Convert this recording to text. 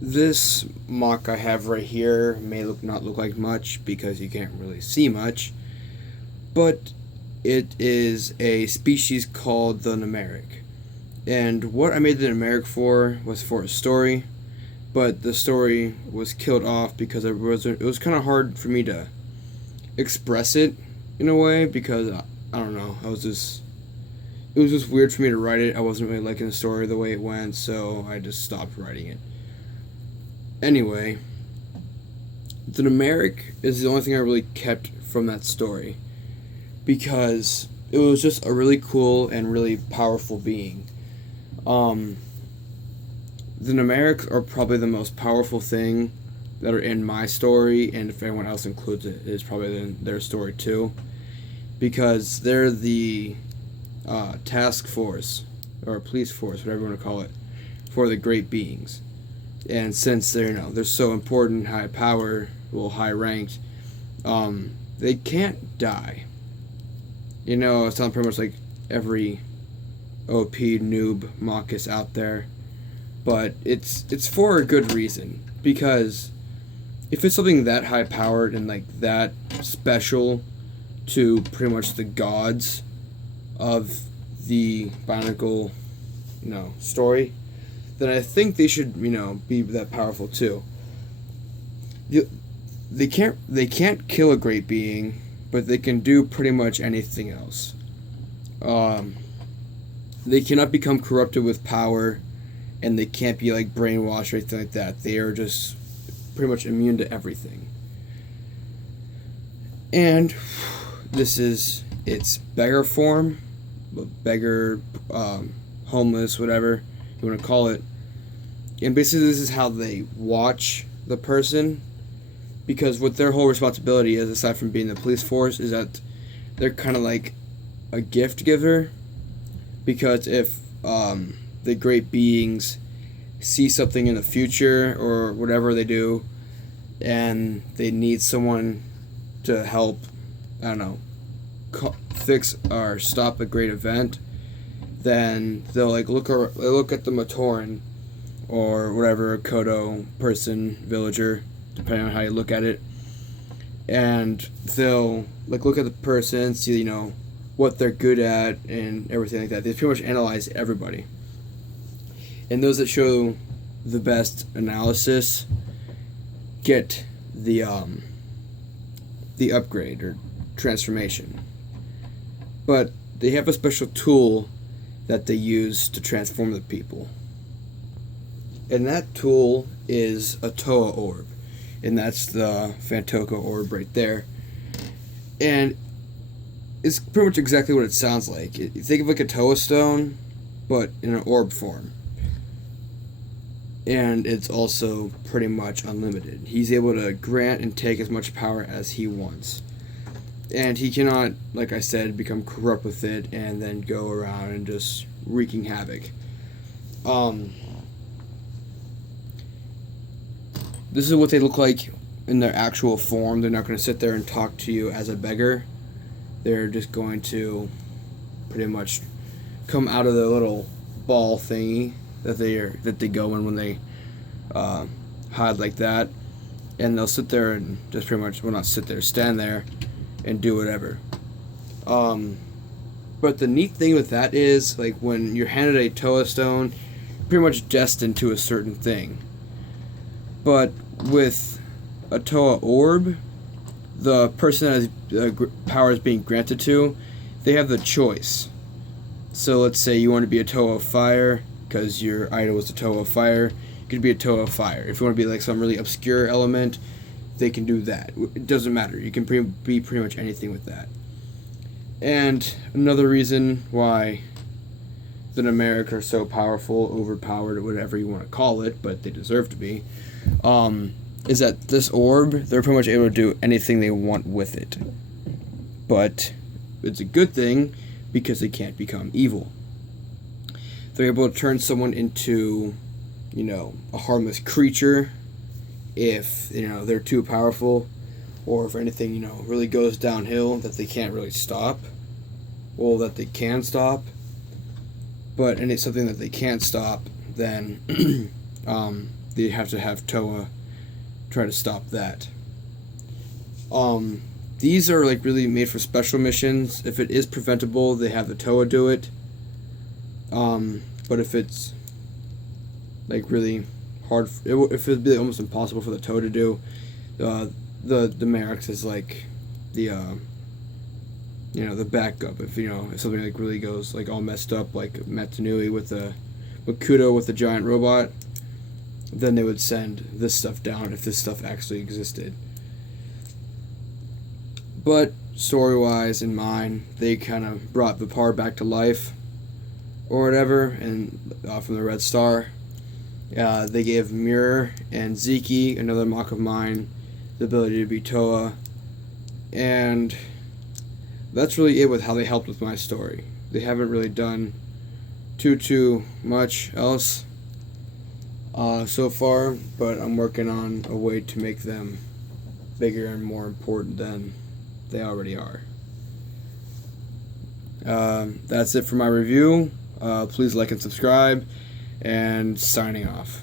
This mock I have right here may not look like much because you can't really see much, but it is a species called the Ragmareek. And what I made the Ragmareek for was for a story, but the story was killed off because it was kind of hard for me to express it in a way because I don't know, it was just weird for me to write it. I wasn't really liking the story the way it went, so I just stopped writing it. Anyway, the Ragmareek is the only thing I really kept from that story because it was just a really cool and really powerful being. Um, the Ragmareeks are probably the most powerful thing that are in my story, and if anyone else includes it, it's probably in their story too, because they're the task force or police force, whatever you want to call it, for the great beings. And since they're so important, high power, well, high ranked, they can't die. It sounds pretty much like every OP noob Machus out there, but it's for a good reason, because if it's something that high powered and like that special to pretty much the gods of the Bionicle, story, then I think they should, be that powerful too. They can't kill a great being, but they can do pretty much anything else. Um, they cannot become corrupted with power, and they can't be like brainwashed or anything like that. They are just pretty much immune to everything. And this is its beggar form, beggar, homeless, whatever you want to call it. And basically, this is how they watch the person, because what their whole responsibility is, aside from being the police force, is that they're kind of like a gift giver. Because if the great beings see something in the future or whatever they do, and they need someone to help, I don't know, fix or stop a great event, then they'll like look at the Matoran or whatever Kodo person, villager, depending on how you look at it, and they'll like look at the person, see what they're good at and everything like that. They pretty much analyze everybody, and those that show the best analysis get the upgrade or transformation. But they have a special tool that they use to transform the people. And that tool is a Toa orb. And that's the Fantoko orb right there. And it's pretty much exactly what it sounds like. Think of like a Toa stone, but in an orb form. And it's also pretty much unlimited. He's able to grant and take as much power as he wants. And he cannot, like I said, become corrupt with it and then go around and just wreaking havoc. This is what they look like in their actual form. They're not going to sit there and talk to you as a beggar. They're just going to pretty much come out of the little ball thingy that they go in when they hide like that, and they'll sit there and just pretty much, well, not sit there, stand there and do whatever. But the neat thing with that is, like, when you're handed a Toa stone, you're pretty much destined to a certain thing. But with a Toa orb, the person that has power is being granted to, they have the choice. So let's say you want to be a Toa of fire because your idol was a Toa of fire. You could be a Toa of fire. If you want to be like some really obscure element, they can do that. It doesn't matter. You can be pretty much anything with that. And another reason why the Ragmareek are so powerful, overpowered, or whatever you want to call it, but they deserve to be, is that this orb, they're pretty much able to do anything they want with it. But it's a good thing because they can't become evil. They're able to turn someone into, a harmless creature if, they're too powerful, or if anything, really goes downhill that they can't really stop. Well, that they can stop. But it's something that they can't stop, then they have to have Toa try to stop that. These are like really made for special missions. If it is preventable, they have the Toa do it. But if it's like really hard, if it'd be almost impossible for the Toa to do, the Merrick's is like the the backup. If if something like really goes like all messed up, like Matanui with Kudo with the giant robot, then they would send this stuff down if this stuff actually existed. But story-wise, in mine, they kind of brought the power back to life, or whatever, and from the Red Star, they gave Mirror and Ziki, another mock of mine, the ability to be Toa, and that's really it with how they helped with my story. They haven't really done too much else so far, but I'm working on a way to make them bigger and more important than they already are. That's it for my review. Please like and subscribe, and signing off.